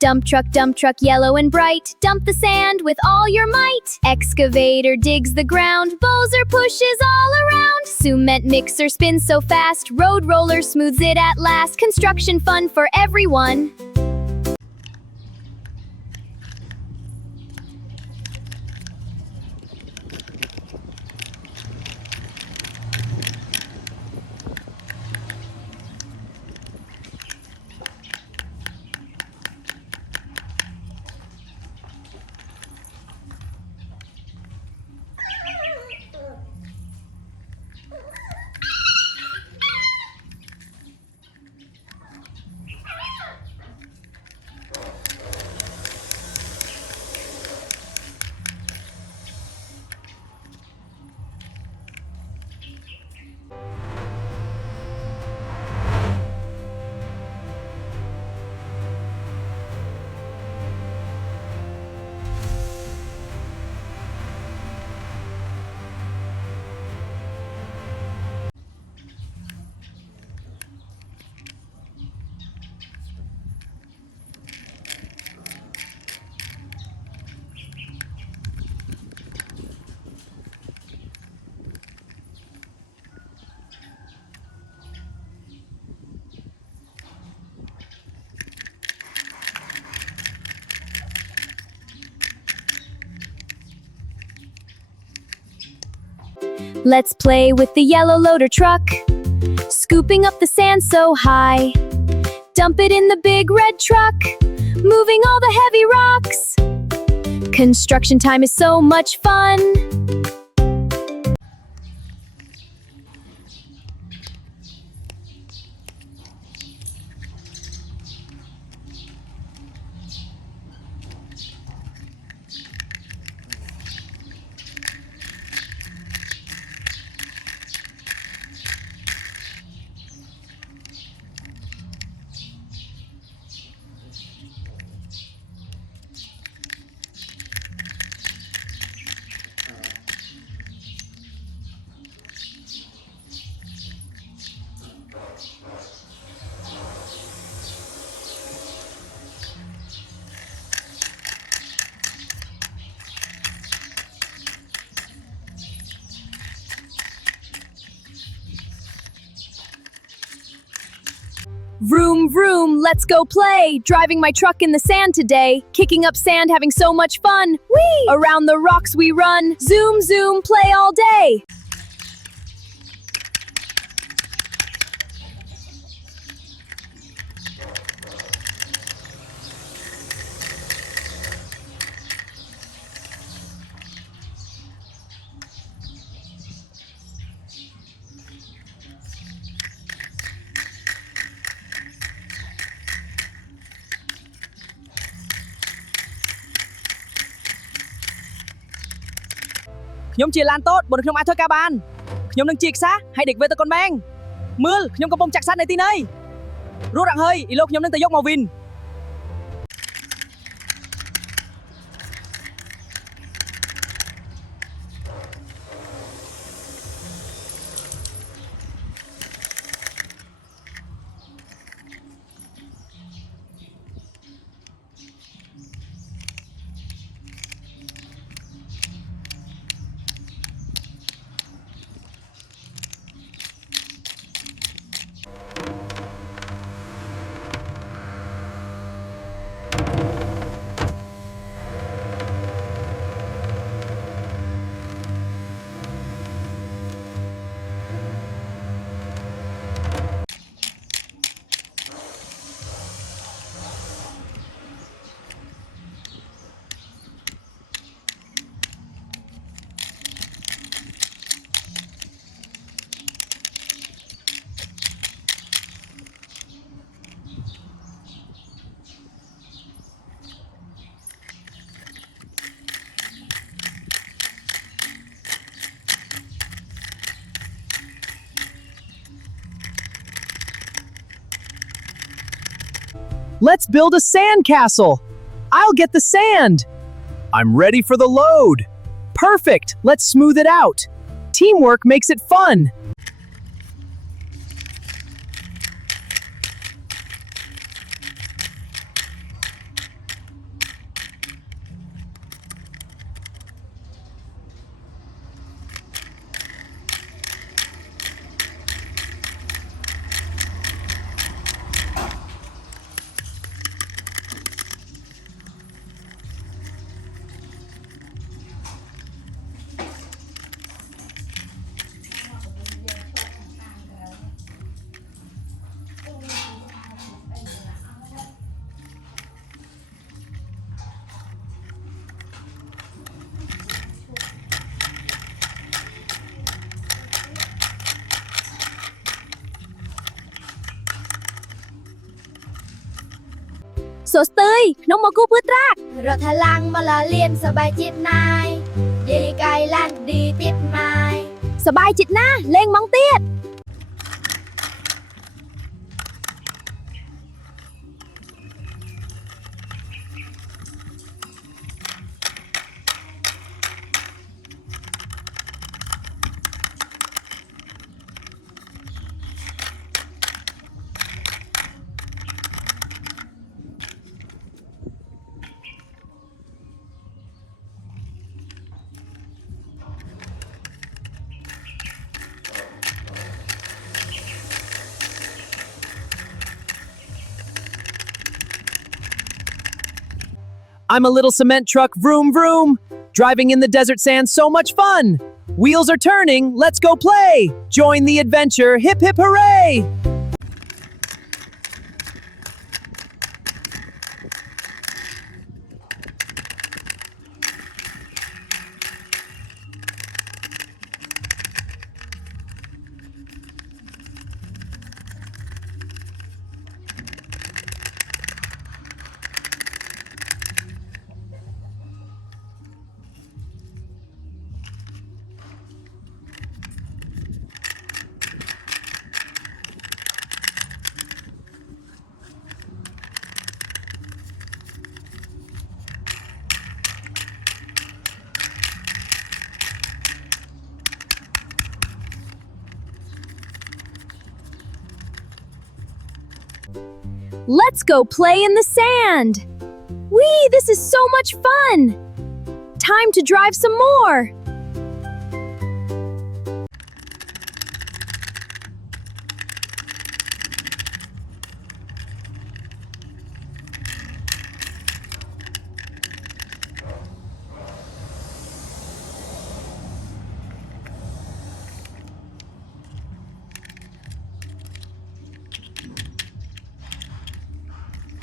Dump truck, yellow and bright. Dump the sand with all your might. Excavator digs the ground. Bulldozer pushes all around. Cement mixer spins so fast. Road roller smooths it at last. Construction fun for everyone. Let's play with the yellow loader truck, scooping up the sand so high. Dump it in the big red truck, moving all the heavy rocks. Construction time is so much fun. Vroom, vroom, let's go play. Driving my truck in the sand today. Kicking up sand, having so much fun. Whee! Around the rocks we run. Zoom, zoom, play all day. Nhóm chia lan tốt, bọnខ្ញុំអាចធ្វើការបានខ្ញុំនឹងជាខ្សះហើយដេកវាទៅកូនម៉ែងមើលខ្ញុំកំពុងចាក់សាច់នៅទីនេះរស់រកហើយឥឡូវខ្ញុំនឹងទៅយកមកវិញ Let's build a sand castle. I'll get the sand. I'm ready for the load. Perfect. Let's smooth it out. Teamwork makes it fun. សួស្តីខ្ញុំមកគូพืชรัก រត់ថាឡើងមកលលៀនសบายចិត្តណាយនិយាយកាយឡានឌីទៀតម៉ាយ សប្បាយចិត្តណាស់លេងម៉ងទៀត I'm a little cement truck, vroom vroom. Driving in the desert sand, so much fun. Wheels are turning, let's go play. Join the adventure, hip hip hooray. Let's go play in the sand. Whee, this is so much fun. Time to drive some more.